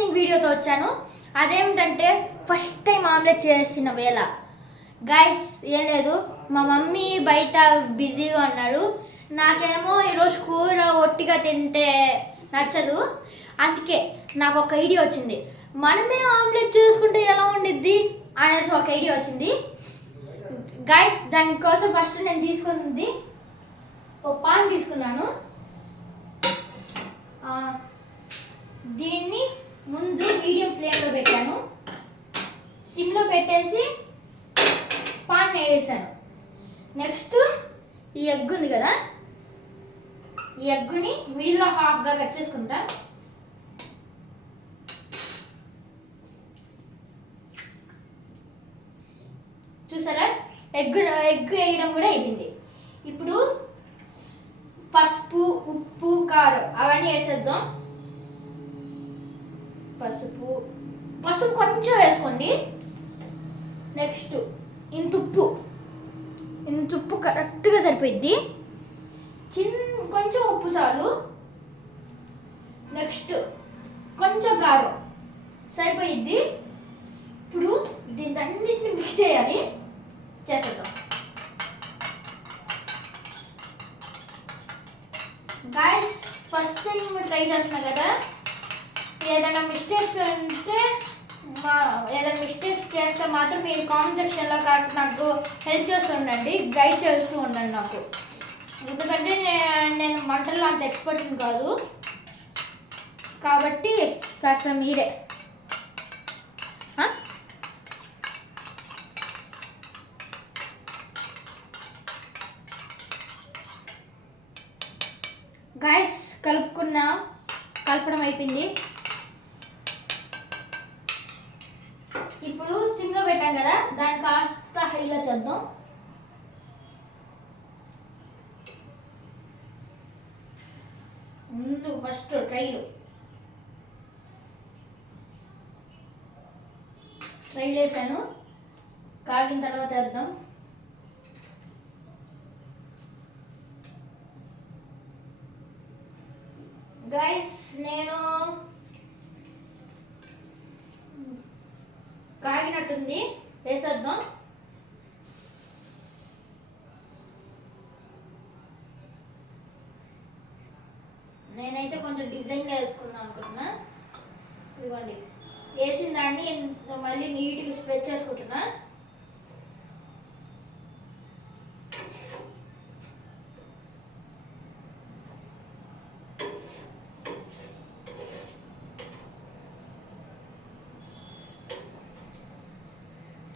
Interesting వీడియోతో వచ్చాను. అదేమిటంటే ఫస్ట్ టైం ఆమ్లెట్ చేసిన వేళ. గైస్ ఏం లేదు. మా మమ్మీ బయట బిజీగా ఉన్నారు. నాకేమో ఈరోజు కూర ఒట్టిగా తింటే నచ్చదు. అందుకే నాకు ఒక ఐడియా వచ్చింది. మనమే ఆమ్లెట్ చేసుకుంటే ఎలా ఉండిద్ది? అనేసి ఒక ఐడియా వచ్చింది. గైస్ దానికోసం ఫస్ట్ నేను తీసుకున్నది ఒక పాన్ తీసుకున్నాను. దీన్ని ముందు మీడియం ఫ్లేమ్లో పెట్టాను. సిమ్లో పెట్టేసి పాన్ వేసాను నెక్స్ట్ ఈ ఎగ్ ఉంది కదా? ఈ ఎగ్గుని మిడిల్లో హాఫ్గా కట్ చేసుకుంటా. చూసారా? ఎగ్ ఎగ్ వేయడం కూడా అయిపోయింది. ఇప్పుడు పసుపు ఉప్పు కారం అవన్నీ వేసేద్దాం. పసుపు. పసుపు కొంచెం వేసుకోండి. నెక్స్ట్ ఇంత ఉప్పు ఇంత ఉప్పు కరెక్ట్గా సరిపోయిద్ది. చిన్న కొంచెం ఉప్పు చాలు. నెక్స్ట్ కొంచెం కారం. సరిపోయిద్ది. ఇప్పుడు దీని అన్నింటిని మిక్స్ చేయాలి. చేసేద్దాం. గాయస్ ఫస్ట్ టైం ట్రై చేస్తున్నా కదా? ఏదైనా మిస్టేక్స్ ఉంటే మా ఏదైనా మిస్టేక్స్ చేస్తే మాత్రం మీరు కామెంట్ సెక్షన్లో కాస్త నాకు హెల్ప్ చేస్తూ ఉండండి గైడ్ చేస్తూ ఉండండి నాకు. ఎందుకంటే నేను వంటల్లో అంత ఎక్స్పర్ట్ కాదు. కాబట్టి కాస్త మీరే. గాయస్ కలుపుకున్న కలపడం అయిపోయింది. ఇప్పుడు సిమ్లో పెట్టాం కదా దాన్ని కాస్త హైలో చేద్దాం. ముందు ఫస్ట్ ట్రైలు ట్రైల్ వేసాను కాగిన తర్వాత వేద్దాం గైస్ నేను కాగినట్టుంది. వేసేద్దాం. నేనైతే కొంచెం డిజైన్ వేసుకుందాం అనుకుంటున్నా. ఇదిగోండి. వేసిన దాన్ని మళ్ళీ నీట్గా స్ప్రెడ్ చేసుకుంటున్నా.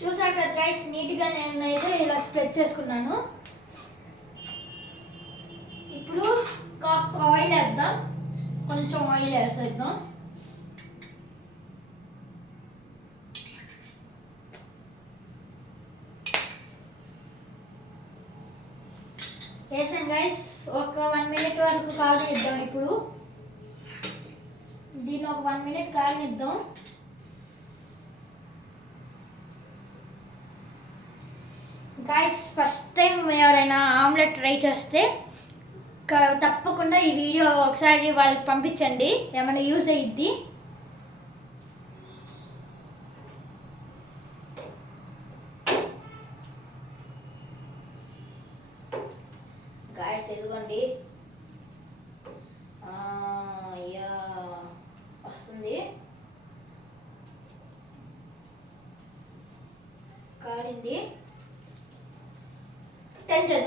చూసారు కదా గైస్ నీట్గా నేనైతే ఇలా స్ప్రెడ్ చేసుకున్నాను. ఇప్పుడు కాస్త ఆయిల్ వేద్దాం. కొంచెం ఆయిల్ వేసేద్దాం. వేసాం గైస్ ఒక వన్ మినిట్ వరకు కాగనిద్దాం ఇప్పుడు. దీన్ని ఒక వన్ మినిట్ కాగనిద్దాం. గాయస్ ఫస్ట్ టైం ఎవరైనా ఆమ్లెట్ ట్రై చేస్తే క- తప్పకుండా ఈ వీడియో ఒకసారి వాళ్ళకి పంపించండి. ఏమైనా యూజ్ అయ్యిద్ది గాయస్ ఎదుగోండి त्यांच्या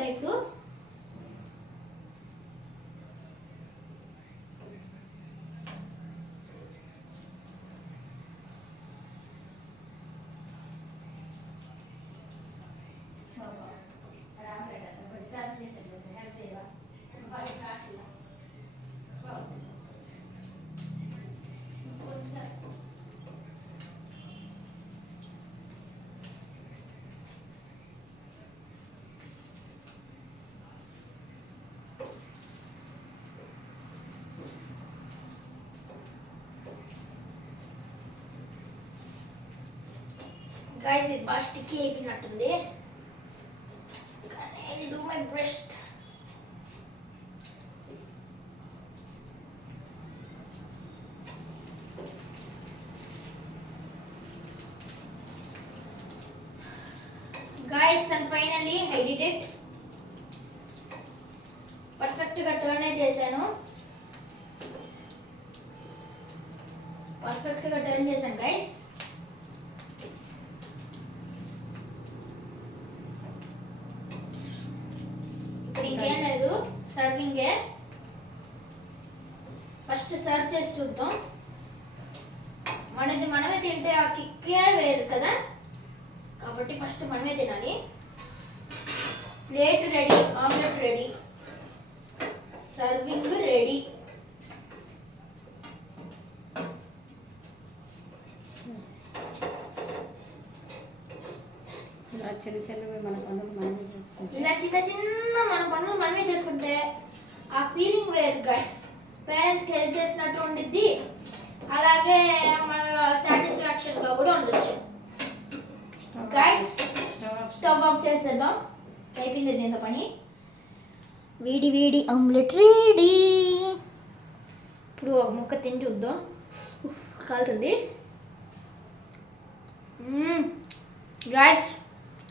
గైస్ ఇది బాగా స్టిక్కీ అయిపోయినట్టుంది. Do my best guys and finally I did it పర్ఫెక్ట్గా టర్నే చేశాను. పర్ఫెక్ట్గా టర్న్ చేశాను గైస్ ఫస్ట్ సర్వ్ చేసి చూద్దాం. మనది మనమే తింటే ఆ కిక్కే వేరు కదా? కాబట్టి ఫస్ట్ మనమే తినాలి. Plate ready omelette ready. Serving ready. ఇలా చిన్న చిన్నవి మన పనులు మనం చేసుకుంటాం. ఇలా చిన్న చిన్న మన పనులు మనమే చేసుకుంటే ఆ ఫీలింగ్ వేరు గైస్ పేరెంట్స్కి హెల్ప్ చేసినట్టు ఉండిద్ది. అలాగే మన సాటిస్ఫాక్షన్గా కూడా ఉండొచ్చు. గైస్ స్టవ్ ఆఫ్ చేసేద్దాం. అయిపోయింది దీంతో పని. వేడి వేడి ఆమ్లెట్ రెడీ. ఇప్పుడు ఒక ముక్క తిని చూద్దాం. కాలుతుంది. గాయస్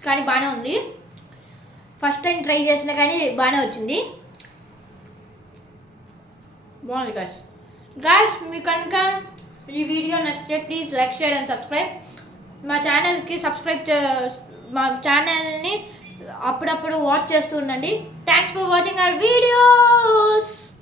కానీ బాగానే ఉంది. ఫస్ట్ టైం ట్రై చేసినా కానీ బాగానే వచ్చింది. బాగుంది గాయస్ గాయస్ మీ కనుక ఈ వీడియో నచ్చితే please like share and subscribe మా ఛానల్కి సబ్స్క్రైబ్ చే మా ఛానల్ని అప్పుడప్పుడు వాచ్ చేస్తూ ఉండండి. Thanks for watching our videos